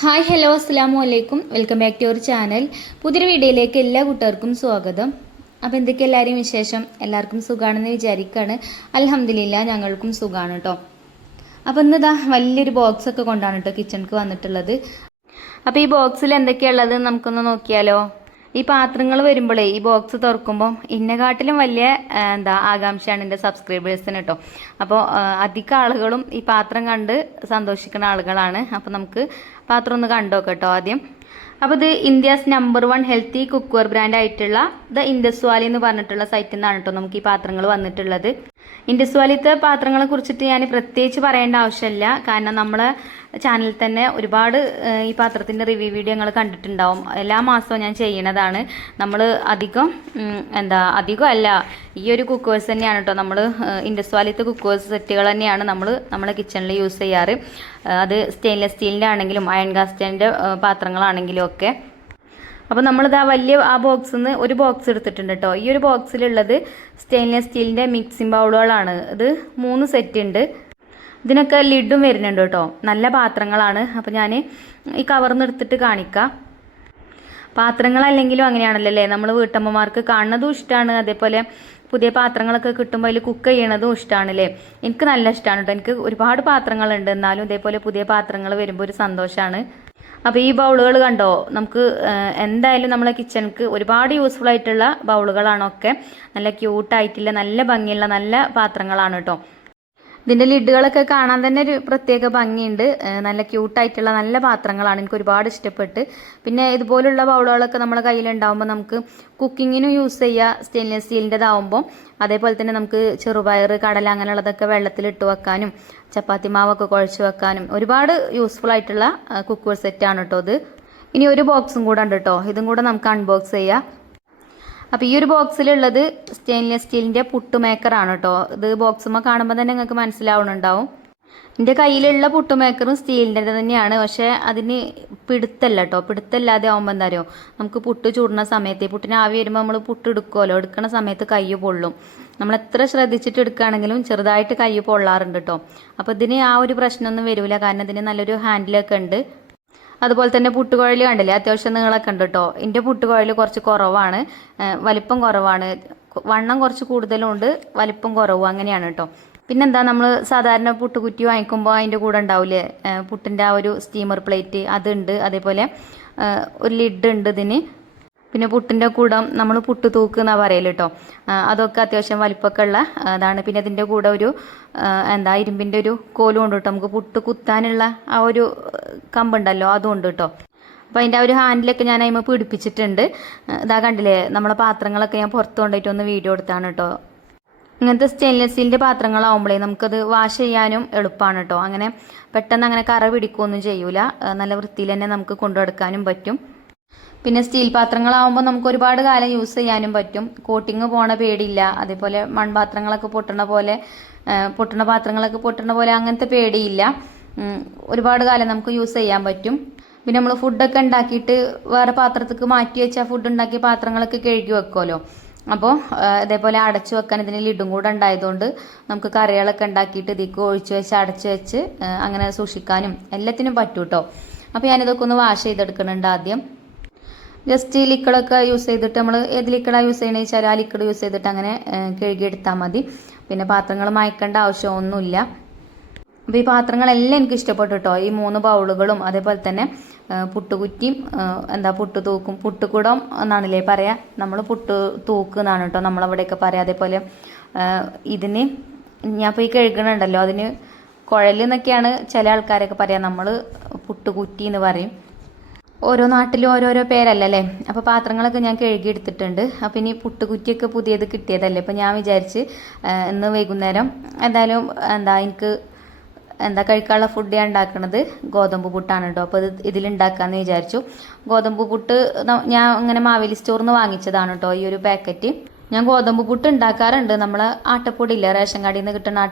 Hi hello അസ്സാമു അലൈക്കും welcome back to your channel. പുതിയൊരു വീഡിയോയിലേക്ക് എല്ലാ കൂട്ടുകാർക്കും സ്വാഗതം. അപ്പോൾ എന്തൊക്കെ എല്ലാവരെയും വിശേഷം? എല്ലാവർക്കും സുഖമാണെന്ന് വിചാരിക്കുകയാണ്. അൽഹംദുലില്ലാ ഞങ്ങൾക്കും സുഖമാണ് കേട്ടോ. അപ്പോൾ ഇന്നിതാ വലിയൊരു ബോക്സൊക്കെ കൊണ്ടാണ് കേട്ടോ കിച്ചണിക്ക് വന്നിട്ടുള്ളത്. അപ്പോൾ ഈ ബോക്സിൽ എന്തൊക്കെയുള്ളത് നമുക്കൊന്ന് നോക്കിയാലോ. ഈ പാത്രങ്ങൾ വരുമ്പോഴേ ഈ ബോക്സ് തുറക്കുമ്പോൾ ഇന്നെക്കാട്ടിലും വലിയ ആകാംക്ഷയാണ് എൻ്റെ സബ്സ്ക്രൈബേഴ്സിന് കേട്ടോ. അപ്പോൾ അധികം ആളുകളും ഈ പാത്രം കണ്ട് സന്തോഷിക്കുന്ന ആളുകളാണ്. അപ്പോൾ നമുക്ക് പാത്രം ഒന്ന് കണ്ടോക്കാം കേട്ടോ ആദ്യം. അപ്പോൾ ഇത് India's number 1 healthy cookware brand ആയിട്ടുള്ള ദ ഇൻഡസ് വാലി എന്ന് പറഞ്ഞിട്ടുള്ള സൈറ്റിൽ നിന്നാണ് കേട്ടോ നമുക്ക് ഈ പാത്രങ്ങൾ വന്നിട്ടുള്ളത്. ഇൻഡസ് വാലിത്തെ പാത്രങ്ങളെ കുറിച്ചിട്ട് ഞാൻ പ്രത്യേകിച്ച് പറയേണ്ട ആവശ്യമില്ല. കാരണം നമ്മളെ ചാനലിൽ തന്നെ ഒരുപാട് ഈ പാത്രത്തിൻ്റെ റിവ്യൂ വീഡിയോ ഞങ്ങൾ കണ്ടിട്ടുണ്ടാവും. എല്ലാ മാസവും ഞാൻ ചെയ്യണതാണ്. നമ്മൾ അധികം അല്ല, ഈ ഒരു കുക്കേഴ്സ് തന്നെയാണ് കേട്ടോ നമ്മൾ ഇൻഡസ് വാലിത്തെ കുക്കേഴ്സ് സെറ്റുകൾ തന്നെയാണ് നമ്മളെ കിച്ചണിൽ യൂസ് ചെയ്യാറ്. അത് സ്റ്റെയിൻലെസ് സ്റ്റീലിൻ്റെ ആണെങ്കിലും അയൺ കാസ്റ്റിൻ്റെ പാത്രങ്ങളാണെങ്കിലും ഒക്കെ. അപ്പോൾ നമ്മളിതാ വലിയ ആ ബോക്സിൽ നിന്ന് ഒരു ബോക്സ് എടുത്തിട്ടുണ്ട് കേട്ടോ. ഈ ഒരു ബോക്സിലുള്ളത് സ്റ്റെയിൻലെസ് സ്റ്റീലിൻ്റെ മിക്സിംഗ് ബൗളുകളാണ്. ഇത് 3 സെറ്റ് ഉണ്ട്. ഇതിനൊക്കെ ലിഡും വരുന്നുണ്ട് കേട്ടോ. നല്ല പാത്രങ്ങളാണ്. അപ്പോൾ ഞാൻ ഈ കവർന്ന് എടുത്തിട്ട് കാണിക്കാം. പാത്രങ്ങളല്ലെങ്കിലും അങ്ങനെയാണല്ലോ അല്ലേ, നമ്മൾ വീട്ടമ്മമാർക്ക് കാണുന്നതും ഇഷ്ടമാണ്. അതേപോലെ പുതിയ പാത്രങ്ങളൊക്കെ കിട്ടുമ്പോൾ അതിൽ കുക്ക് ചെയ്യണതും ഇഷ്ടമാണ് അല്ലേ. എനിക്ക് നല്ല ഇഷ്ടമാണ് കേട്ടോ. എനിക്ക് ഒരുപാട് പാത്രങ്ങളുണ്ട്, എന്നാലും ഇതേപോലെ പുതിയ പാത്രങ്ങൾ വരുമ്പോൾ ഒരു സന്തോഷമാണ്. അപ്പോൾ ഈ ബൗളുകൾ കണ്ടോ, നമുക്ക് എന്തായാലും നമ്മളെ കിച്ചണിക്ക് ഒരുപാട് യൂസ്ഫുൾ ആയിട്ടുള്ള ബൗളുകളാണൊക്കെ. നല്ല ക്യൂട്ടായിട്ടുള്ള നല്ല ഭംഗിയുള്ള നല്ല പാത്രങ്ങളാണ് കേട്ടോ. ഇതിൻ്റെ ലിഡുകളൊക്കെ കാണാൻ തന്നെ ഒരു പ്രത്യേക ഭംഗിയുണ്ട്. നല്ല ക്യൂട്ടായിട്ടുള്ള നല്ല പാത്രങ്ങളാണ്, എനിക്ക് ഒരുപാട് ഇഷ്ടപ്പെട്ട്. പിന്നെ ഇതുപോലുള്ള ബൗളുകളൊക്കെ നമ്മളെ കയ്യിലുണ്ടാകുമ്പോൾ നമുക്ക് കുക്കിങ്ങിനും യൂസ് ചെയ്യുക, സ്റ്റെയിൻലെസ് സ്റ്റീലിൻ്റെതാവുമ്പോൾ. അതേപോലെ തന്നെ നമുക്ക് ചെറുപയർ, കടല അങ്ങനെയുള്ളതൊക്കെ വെള്ളത്തിലിട്ട് വെക്കാനും ചപ്പാത്തി മാവൊക്കെ കുഴച്ച് വെക്കാനും ഒരുപാട് യൂസ്ഫുൾ ആയിട്ടുള്ള കുക്കർ സെറ്റാണ് കേട്ടോ ഇത്. ഇനി ഒരു ബോക്സും കൂടെ ഉണ്ട് കേട്ടോ, ഇതും കൂടെ നമുക്ക് അൺബോക്സ് ചെയ്യാം. അപ്പോൾ ഈ ഒരു ബോക്സിലുള്ളത് സ്റ്റെയിൻലെസ് സ്റ്റീലിൻ്റെ പുട്ടുമേക്കറാണ് കേട്ടോ. ഇത് ബോക്സുമ്മ കാണുമ്പോൾ തന്നെ നിങ്ങൾക്ക് മനസ്സിലാവുന്നുണ്ടാവും. എൻ്റെ കയ്യിലുള്ള പുട്ടുമേക്കറും സ്റ്റീലിൻ്റെ തന്നെയാണ്, പക്ഷേ അതിന് പിടുത്തല്ല കേട്ടോ. പിടുത്തല്ലാതെ ആകുമ്പോൾ എന്താ അറിയോ, നമുക്ക് പുട്ട് ചൂടുന്ന സമയത്ത് പുട്ടിന് ആവി വരുമ്പോൾ നമ്മൾ പുട്ട് എടുക്കുമല്ലോ, എടുക്കുന്ന സമയത്ത് കൈ പൊള്ളും. നമ്മൾ എത്ര ശ്രദ്ധിച്ചിട്ട് എടുക്കുകയാണെങ്കിലും ചെറുതായിട്ട് കൈ പൊള്ളാറുണ്ട് കേട്ടോ. അപ്പോൾ ഇതിന് ആ ഒരു പ്രശ്നമൊന്നും വരില്ല, കാരണം ഇതിന് നല്ലൊരു ഹാൻഡിലൊക്കെ ഉണ്ട്. അതുപോലെ തന്നെ പുട്ടുകുഴൽ കണ്ടില്ലേ, അത്യാവശ്യം നീളമൊക്കെ ഉണ്ട് കേട്ടോ. എൻ്റെ പുട്ടുകുഴൽ കുറച്ച് കുറവാണ്, വലിപ്പം കുറവാണ്. വണ്ണം കുറച്ച് കൂടുതലും ഉണ്ട്, വലിപ്പം കുറവും, അങ്ങനെയാണ് കേട്ടോ. പിന്നെന്താ, നമ്മൾ സാധാരണ പുട്ടുകുറ്റി വാങ്ങിക്കുമ്പോൾ അതിൻ്റെ കൂടെ ഉണ്ടാവില്ലേ പുട്ടിൻ്റെ ആ ഒരു സ്റ്റീമർ പ്ലേറ്റ്, അതുണ്ട്. അതേപോലെ ഒരു ലിഡ് ഉണ്ട് ഇതിന്. പിന്നെ പുട്ടിൻ്റെ കൂടെ നമ്മൾ പുട്ട് തൂക്ക് എന്നാണ് പറയല് കേട്ടോ. അതൊക്കെ അത്യാവശ്യം വലിപ്പമൊക്കെ ഉള്ള അതാണ്. പിന്നെ ഇതിൻ്റെ കൂടെ ഒരു ഇരുമ്പിൻ്റെ ഒരു കോലും ഉണ്ട് കേട്ടോ, നമുക്ക് പുട്ട് കുത്താനുള്ള ആ ഒരു കമ്പുണ്ടല്ലോ, അതും ഉണ്ട് കേട്ടോ. അപ്പോൾ അതിൻ്റെ ആ ഒരു ഹാൻഡിലൊക്കെ ഞാൻ അതിന് പിടിപ്പിച്ചിട്ടുണ്ട്. ഇതാ കണ്ടില്ലേ, നമ്മളെ പാത്രങ്ങളൊക്കെ ഞാൻ പുറത്ത് കൊണ്ടുപോയിട്ട് ഒന്ന് വീഡിയോ എടുത്താണ് കേട്ടോ. ഇങ്ങനത്തെ സ്റ്റെയിൻലെസ് സ്റ്റീലിൻ്റെ പാത്രങ്ങളാവുമ്പോഴേ നമുക്കത് വാഷ് ചെയ്യാനും എളുപ്പമാണ് കേട്ടോ. അങ്ങനെ പെട്ടെന്ന് അങ്ങനെ കറ പിടിക്കുകയൊന്നും ചെയ്യൂല, നല്ല വൃത്തിയിൽ തന്നെ നമുക്ക് കൊണ്ടുനടക്കാനും പറ്റും. പിന്നെ സ്റ്റീൽ പാത്രങ്ങളാവുമ്പോൾ നമുക്ക് ഒരുപാട് കാലം യൂസ് ചെയ്യാനും പറ്റും, കോട്ടിങ് പോണ പേടിയില്ല. അതേപോലെ മൺപാത്രങ്ങളൊക്കെ പൊട്ടണ പാത്രങ്ങളൊക്കെ പൊട്ടണ പോലെ അങ്ങനത്തെ പേടിയില്ല. ഒരുപാട് കാലം നമുക്ക് യൂസ് ചെയ്യാൻ പറ്റും. പിന്നെ നമ്മൾ ഫുഡൊക്കെ ഉണ്ടാക്കിയിട്ട് വേറെ പാത്രത്തേക്ക് മാറ്റി വെച്ചാൽ ഫുഡ് ഉണ്ടാക്കിയ പാത്രങ്ങളൊക്കെ കഴുകി വെക്കുമല്ലോ. അപ്പോൾ ഇതേപോലെ അടച്ചു വെക്കാൻ ഇതിന് ലിഡും കൂടെ ഉണ്ടായതുകൊണ്ട് നമുക്ക് കറികളൊക്കെ ഉണ്ടാക്കിയിട്ട് ഇതിക്ക് ഒഴിച്ച് വെച്ച് അടച്ച് വെച്ച് അങ്ങനെ സൂക്ഷിക്കാനും എല്ലാത്തിനും പറ്റും കേട്ടോ. അപ്പോൾ ഞാനിതൊക്കെ ഒന്ന് വാഷ് ചെയ്തെടുക്കുന്നുണ്ട് ആദ്യം. ജസ്റ്റ് ലിക്വിഡൊക്കെ യൂസ് ചെയ്തിട്ട് നമ്മൾ ഏത് ലിക്വിഡാണ് യൂസ് ചെയ്യണമെന്ന് വെച്ചാൽ ആ ലിക്വിഡ് യൂസ് ചെയ്തിട്ട് അങ്ങനെ കഴുകിയെടുത്താൽ മതി. പിന്നെ പാത്രങ്ങൾ മായ്ക്കേണ്ട ആവശ്യമൊന്നുമില്ല. അപ്പോൾ ഈ പാത്രങ്ങളെല്ലാം എനിക്ക് ഇഷ്ടപ്പെട്ടു കേട്ടോ. ഈ 3 ബൗളുകളും അതേപോലെ തന്നെ പുട്ടുകുറ്റിയും പുട്ട് തൂക്കും, പുട്ടുകുടം എന്നാണല്ലേ പറയാ, നമ്മൾ പുട്ട് തൂക്ക് എന്നാണ് കേട്ടോ നമ്മളവിടെയൊക്കെ പറയാം. അതേപോലെ ഇതിന് ഞാൻ ഇപ്പോൾ ഈ കഴുകണുണ്ടല്ലോ, അതിന് കുഴൽ എന്നൊക്കെയാണ് ചില ആൾക്കാരൊക്കെ പറയാം, നമ്മൾ പുട്ടുകുറ്റി എന്ന് പറയും. ഓരോ നാട്ടിലും ഓരോരോ പേരല്ലേ. അപ്പോൾ പാത്രങ്ങളൊക്കെ ഞാൻ കഴുകി എടുത്തിട്ടുണ്ട്. അപ്പോൾ ഇനി പുട്ടുകുറ്റിയൊക്കെ പുതിയത് കിട്ടിയതല്ലേ, അപ്പോൾ ഞാൻ വിചാരിച്ച് ഇന്ന് വൈകുന്നേരം എന്തായാലും എനിക്ക് കഴിക്കാനുള്ള ഫുഡ് ഞാൻ ഉണ്ടാക്കുന്നത് ഗോതമ്പ് പുട്ടാണ് കേട്ടോ. അപ്പോൾ ഇതിലുണ്ടാക്കാമെന്ന് വിചാരിച്ചു. ഗോതമ്പ് പുട്ട് ഞാൻ അങ്ങനെ മാവേലി സ്റ്റോറിൽ നിന്ന് വാങ്ങിച്ചതാണ് കേട്ടോ ഈ ഒരു പാക്കറ്റ്. ഞാൻ ഗോതമ്പ് പുട്ട് ഉണ്ടാക്കാറുണ്ട്. നമ്മൾ ആട്ടപ്പൊടി ഇല്ല, റേഷൻ കടയിൽ നിന്ന് കിട്ടുന്ന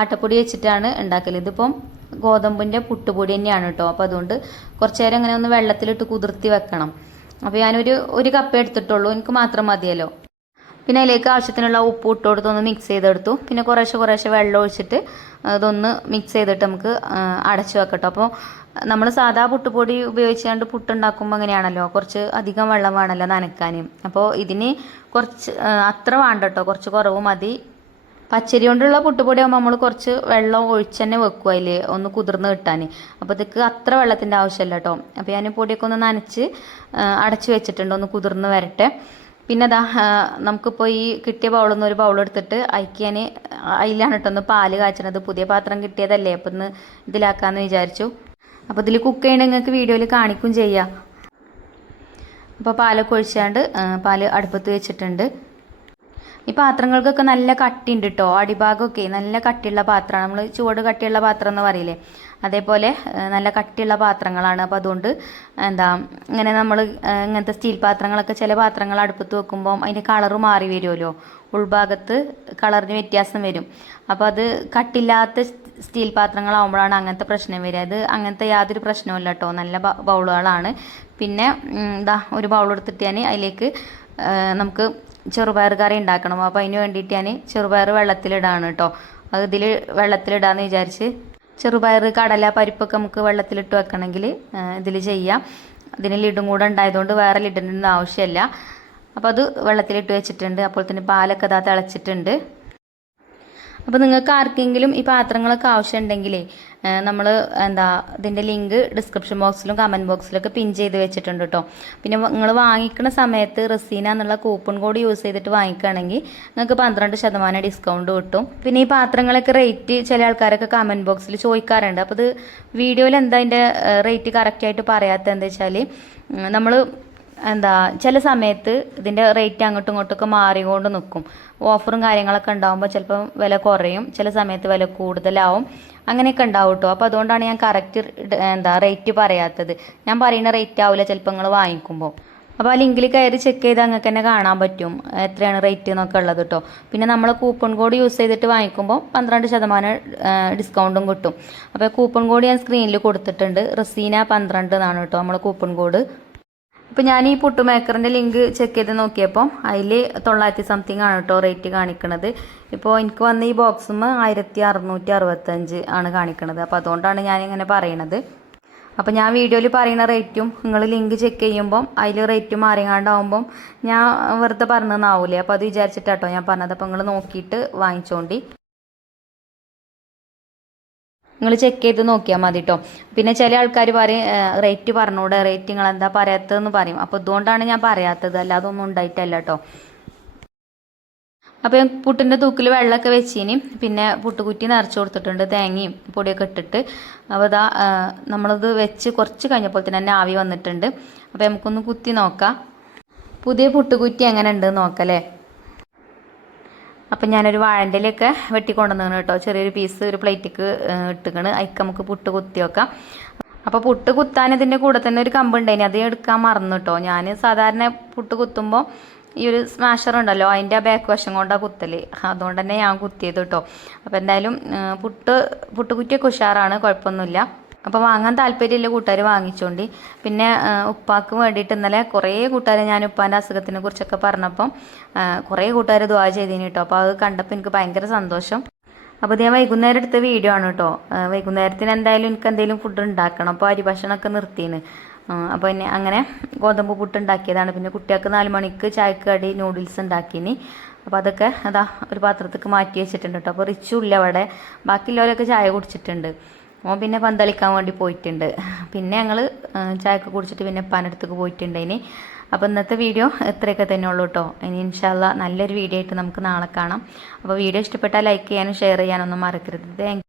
ആട്ടപ്പൊടി വെച്ചിട്ടാണ് ഉണ്ടാക്കല്. ഇതിപ്പം ഗോതമ്പിൻ്റെ പുട്ടുപൊടി തന്നെയാണ് കേട്ടോ. അപ്പോൾ അതുകൊണ്ട് കുറച്ച് നേരം അങ്ങനെ ഒന്ന് വെള്ളത്തിലിട്ട് കുതിർത്തി വെക്കണം. അപ്പോൾ ഞാനൊരു കപ്പ് എടുത്തിട്ടുള്ളൂ, എനിക്ക് മാത്രം മതിയല്ലോ. പിന്നെ അതിലേക്ക് ആവശ്യത്തിനുള്ള ഉപ്പ് ഇട്ട് കൊടുത്തൊന്ന് മിക്സ് ചെയ്തെടുത്തു. പിന്നെ കുറേശ്ശെ വെള്ളം ഒഴിച്ചിട്ട് അതൊന്ന് മിക്സ് ചെയ്തിട്ട് നമുക്ക് അടച്ചു വെക്കട്ടോ. അപ്പോൾ നമ്മൾ സാധാ പുട്ടുപൊടി ഉപയോഗിച്ചുകൊണ്ട് പുട്ടുണ്ടാക്കുമ്പോൾ അങ്ങനെയാണല്ലോ, കുറച്ച് അധികം വെള്ളം വേണമല്ലോ നനയ്ക്കാൻ. അപ്പോൾ ഇതിന് കുറച്ച് അത്ര വേണ്ട കേട്ടോ, കുറച്ച് കുറവ് മതി. പച്ചരി കൊണ്ടുള്ള പുട്ടുപൊടി ആകുമ്പോൾ നമ്മൾ കുറച്ച് വെള്ളം ഒഴിച്ച് തന്നെ വെക്കും അതിൽ ഒന്ന് കുതിർന്ന് കിട്ടാൻ. അപ്പോൾ ഇതൊക്കെ അത്ര വെള്ളത്തിൻ്റെ ആവശ്യമില്ല കേട്ടോ. അപ്പോൾ ഞാൻ പൊടിയൊക്കെ ഒന്ന് നനച്ച് അടച്ച് വെച്ചിട്ടുണ്ട്, ഒന്ന് കുതിർന്ന് വരട്ടെ. പിന്നെ അതാ നമുക്കിപ്പോൾ ഈ കിട്ടിയ ബൗളിൽ നിന്ന് ഒരു ബൗൾ എടുത്തിട്ട് അയക്കാൻ അതിലാണ് കേട്ടോ ഒന്ന് പാല് കാച്ചണത്. പുതിയ പാത്രം കിട്ടിയതല്ലേ, അപ്പം ഒന്ന് ഇതിലാക്കാമെന്ന് വിചാരിച്ചു. അപ്പോൾ ഇതിൽ കുക്ക് ചെയ്യണമെങ്കിൽ നിങ്ങൾക്ക് വീഡിയോയിൽ കാണിക്കും ചെയ്യാം. അപ്പോൾ പാലൊക്കെ ഒഴിച്ചാണ്ട് പാല് അടുപ്പത്ത് വെച്ചിട്ടുണ്ട്. ഈ പാത്രങ്ങൾക്കൊക്കെ നല്ല കട്ടിയുണ്ട് കേട്ടോ, അടിഭാഗമൊക്കെ നല്ല കട്ടിയുള്ള പാത്രമാണ്. നമ്മൾ ചുവട് കട്ടിയുള്ള പാത്രം എന്ന് പറയില്ലേ, അതേപോലെ നല്ല കട്ടിയുള്ള പാത്രങ്ങളാണ്. അപ്പോൾ അതുകൊണ്ട് ഇങ്ങനെ നമ്മൾ ഇങ്ങനത്തെ സ്റ്റീൽ പാത്രങ്ങളൊക്കെ ചില പാത്രങ്ങൾ അടുപ്പത്ത് വെക്കുമ്പോൾ അതിൻ്റെ കളറ് മാറി വരുമല്ലോ, ഉൾഭാഗത്ത് കളറിന് വ്യത്യാസം വരും. അപ്പോൾ അത് കട്ടില്ലാത്ത സ്റ്റീൽ പാത്രങ്ങളാവുമ്പോഴാണ് അങ്ങനത്തെ പ്രശ്നം വരിക. അത് അങ്ങനത്തെ യാതൊരു പ്രശ്നവുമില്ല കേട്ടോ, നല്ല ബൗളുകളാണ്. പിന്നെ ഒരു ബൗൾ എടുത്തിട്ട് ഞാൻ അതിലേക്ക് നമുക്ക് ചെറുപയർ കറി ഉണ്ടാക്കണം. അപ്പോൾ അതിന് വേണ്ടിയിട്ട് ഞാൻ ചെറുപയർ വെള്ളത്തിലിടാണ് കേട്ടോ. അത് ഇതിൽ വെള്ളത്തിലിടാമെന്ന് വിചാരിച്ച്. ചെറുപയർ, കടല, പരിപ്പൊക്കെ നമുക്ക് വെള്ളത്തിലിട്ട് വെക്കണമെങ്കിൽ ഇതിൽ ചെയ്യാം. ഇതിന് ലിഡും കൂടെ ഉണ്ടായതുകൊണ്ട് വേറെ ലിഡിൻ്റെ ആവശ്യമില്ല. അപ്പോൾ അത് വെള്ളത്തിലിട്ട് വെച്ചിട്ടുണ്ട്. അപ്പോൾ തന്നെ പാലൊക്കെ ഇതാ തിളച്ചിട്ടുണ്ട്. അപ്പോൾ നിങ്ങൾക്ക് ആർക്കെങ്കിലും ഈ പാത്രങ്ങളൊക്കെ ആവശ്യമുണ്ടെങ്കിലേ നമ്മൾ ഇതിൻ്റെ ലിങ്ക് ഡിസ്ക്രിപ്ഷൻ ബോക്സിലും കമൻറ്റ് ബോക്സിലൊക്കെ പിൻ ചെയ്ത് വെച്ചിട്ടുണ്ട് കേട്ടോ. പിന്നെ നിങ്ങൾ വാങ്ങിക്കുന്ന സമയത്ത് റസീന എന്നുള്ള കൂപ്പൺ കോഡ് യൂസ് ചെയ്തിട്ട് വാങ്ങിക്കുകയാണെങ്കിൽ നിങ്ങൾക്ക് 12% ഡിസ്കൗണ്ട് കിട്ടും. പിന്നെ ഈ പാത്രങ്ങളൊക്കെ റേറ്റ് ചില ആൾക്കാരൊക്കെ കമൻറ്റ് ബോക്സിൽ ചോദിക്കാറുണ്ട്. അപ്പോൾ ഇത് വീഡിയോയിൽ എന്താ അതിൻ്റെ റേറ്റ് കറക്റ്റായിട്ട് പറയാത്തത് എന്താ വെച്ചാൽ, നമ്മൾ ചില സമയത്ത് ഇതിൻ്റെ റേറ്റ് അങ്ങോട്ടും ഇങ്ങോട്ടൊക്കെ മാറിക്കൊണ്ട് നിൽക്കും. ഓഫറും കാര്യങ്ങളൊക്കെ ഉണ്ടാകുമ്പോൾ ചിലപ്പം വില കുറയും, ചില സമയത്ത് വില കൂടുതലാവും, അങ്ങനെയൊക്കെ ഉണ്ടാവും കേട്ടോ. അപ്പോൾ അതുകൊണ്ടാണ് ഞാൻ കറക്റ്റ് റേറ്റ് പറയാത്തത്. ഞാൻ പറയുന്ന റേറ്റ് ആവില്ല ചിലപ്പോൾ നിങ്ങൾ വാങ്ങിക്കുമ്പോൾ. അപ്പോൾ ആ ലിങ്കിൽ കയറി ചെക്ക് ചെയ്ത് നിങ്ങൾക്ക് തന്നെ കാണാൻ പറ്റും എത്രയാണ് റേറ്റ് എന്നൊക്കെ ഉള്ളത് കേട്ടോ. പിന്നെ നമ്മൾ കൂപ്പൺ കോഡ് യൂസ് ചെയ്തിട്ട് വാങ്ങിക്കുമ്പോൾ 12% ഡിസ്കൗണ്ടും കിട്ടും. അപ്പോൾ കൂപ്പൺ കോഡ് ഞാൻ സ്ക്രീനിൽ കൊടുത്തിട്ടുണ്ട്, റസീന 12 എന്നാണ് കേട്ടോ നമ്മൾ കൂപ്പൺ കോഡ്. അപ്പോൾ ഞാൻ ഈ പുട്ട് മേക്കറിൻ്റെ ലിങ്ക് ചെക്ക് ചെയ്ത് നോക്കിയപ്പോൾ അതിൽ 900 സംതിങ് ആണ് കേട്ടോ റേറ്റ് കാണിക്കണത്. ഇപ്പോൾ എനിക്ക് വന്ന ഈ ബോക്സും 1665 ആണ് കാണിക്കണത്. അപ്പോൾ അതുകൊണ്ടാണ് ഞാനിങ്ങനെ പറയണത്. അപ്പോൾ ഞാൻ വീഡിയോയിൽ പറയുന്ന റേറ്റും നിങ്ങൾ ലിങ്ക് ചെക്ക് ചെയ്യുമ്പം അതിൽ റേറ്റ് മാറിയാണ്ടാവുമ്പം ഞാൻ വെറുതെ പറഞ്ഞതെന്നാവൂലേ, അപ്പോൾ അത് വിചാരിച്ചിട്ടാട്ടോ ഞാൻ പറഞ്ഞത്. അപ്പോൾ നിങ്ങൾ നോക്കിയിട്ട് വാങ്ങിച്ചോണ്ടി, നിങ്ങൾ ചെക്ക് ചെയ്ത് നോക്കിയാൽ മതി കേട്ടോ. പിന്നെ ചില ആൾക്കാർ പറയും റേറ്റ് പറഞ്ഞൂടെ, റേറ്റ് നിങ്ങൾ എന്താ പറയാത്തതെന്ന് പറയും. അപ്പോൾ ഇതുകൊണ്ടാണ് ഞാൻ പറയാത്തത്, അല്ലാതെ ഒന്നും ഉണ്ടായിട്ടല്ല കേട്ടോ. അപ്പോൾ പുട്ടിൻ്റെ തൂക്കിൽ വെള്ളമൊക്കെ വെച്ചിനി, പിന്നെ പുട്ടുകുറ്റി നിറച്ച് കൊടുത്തിട്ടുണ്ട് തേങ്ങയും പൊടിയൊക്കെ ഇട്ടിട്ട്. അപ്പോൾ ഇതാ നമ്മളത് വെച്ച് കുറച്ച് കഴിഞ്ഞപ്പോൾ തന്നെ ആവി വന്നിട്ടുണ്ട്. അപ്പോൾ നമുക്കൊന്ന് കുത്തി നോക്കാം പുതിയ പുട്ടുകുറ്റി എങ്ങനെ ഉണ്ടെന്ന് നോക്കല്ലേ. അപ്പം ഞാനൊരു വാഴൻ്റെലൊക്കെ വെട്ടിക്കൊണ്ടുവന്നു കേട്ടോ, ചെറിയൊരു പീസ് ഒരു പ്ലേറ്റിക്ക് ഇട്ടിക്കണ്. അതിക്ക് നമുക്ക് പുട്ട് കുത്തി വെക്കാം. അപ്പോൾ പുട്ട് കുത്താൻ ഇതിൻ്റെ കൂടെ തന്നെ ഒരു കമ്പുണ്ടായിന്, അത് എടുക്കാൻ മറന്നു കേട്ടോ. ഞാൻ സാധാരണ പുട്ട് കുത്തുമ്പോൾ ഈ ഒരു സ്മാഷർ ഉണ്ടല്ലോ അതിൻ്റെ ബാക്ക് വശം കൊണ്ടാണ് കുത്തല്, അതുകൊണ്ട് തന്നെ ഞാൻ കുത്തിയത് കേട്ടോ. അപ്പോൾ എന്തായാലും പുട്ടുകുറ്റിയൊക്കെ ഉഷാറാണ്, കുഴപ്പമൊന്നുമില്ല. അപ്പോൾ വാങ്ങാൻ താല്പര്യമില്ല കൂട്ടുകാർ വാങ്ങിച്ചോണ്ടി. പിന്നെ ഉപ്പാക്ക് വേണ്ടിയിട്ട് ഇന്നലെ കുറേ കൂട്ടുകാർ ഞാൻ ഉപ്പാൻ്റെ അസുഖത്തിനെ കുറിച്ചൊക്കെ പറഞ്ഞപ്പം കുറേ കൂട്ടുകാർ ദുആ ചെയ്തിന് കേട്ടോ. അപ്പോൾ അത് കണ്ടപ്പോൾ എനിക്ക് ഭയങ്കര സന്തോഷം. അപ്പോൾ ഞാൻ വൈകുന്നേരം എടുത്ത വീഡിയോ ആണ് കേട്ടോ. വൈകുന്നേരത്തിന് എന്തായാലും എനിക്ക് എന്തെങ്കിലും ഫുഡ് ഉണ്ടാക്കണം. അപ്പോൾ അരി ഭക്ഷണമൊക്കെ നിർത്തിയാണ്. അപ്പോൾ പിന്നെ അങ്ങനെ ഗോതമ്പ് പുട്ട് ഉണ്ടാക്കിയതാണ്. പിന്നെ കുട്ടികൾക്ക് 4 മണിക്ക് ചായക്ക് കടി നൂഡിൽസ് ഉണ്ടാക്കിനി. അപ്പോൾ അതൊക്കെ ഒരു പാത്രത്തേക്ക് മാറ്റി വെച്ചിട്ടുണ്ട് കേട്ടോ. അപ്പോൾ റിച്ചും ഇല്ല അവിടെ, ബാക്കിയുള്ളവരൊക്കെ ചായ കുടിച്ചിട്ടുണ്ട്. ഓൻ പിന്നെ പന്തളിക്കാൻ വേണ്ടി പോയിട്ടുണ്ട്. പിന്നെ ഞങ്ങൾ ചായയൊക്കെ കുടിച്ചിട്ട് പിന്നെ പനടുത്തേക്ക് പോയിട്ടുണ്ട് ഇനി. അപ്പോൾ ഇന്നത്തെ വീഡിയോ ഇത്രയൊക്കെ തന്നെ ഉള്ളൂ കേട്ടോ. ഇനി ഇൻഷാ അല്ലാ നല്ലൊരു വീഡിയോ ആയിട്ട് നമുക്ക് നാളെ കാണാം. അപ്പോൾ വീഡിയോ ഇഷ്ടപ്പെട്ടാൽ ലൈക്ക് ചെയ്യാനും ഷെയർ ചെയ്യാനൊന്നും മറക്കരുത്. താങ്ക്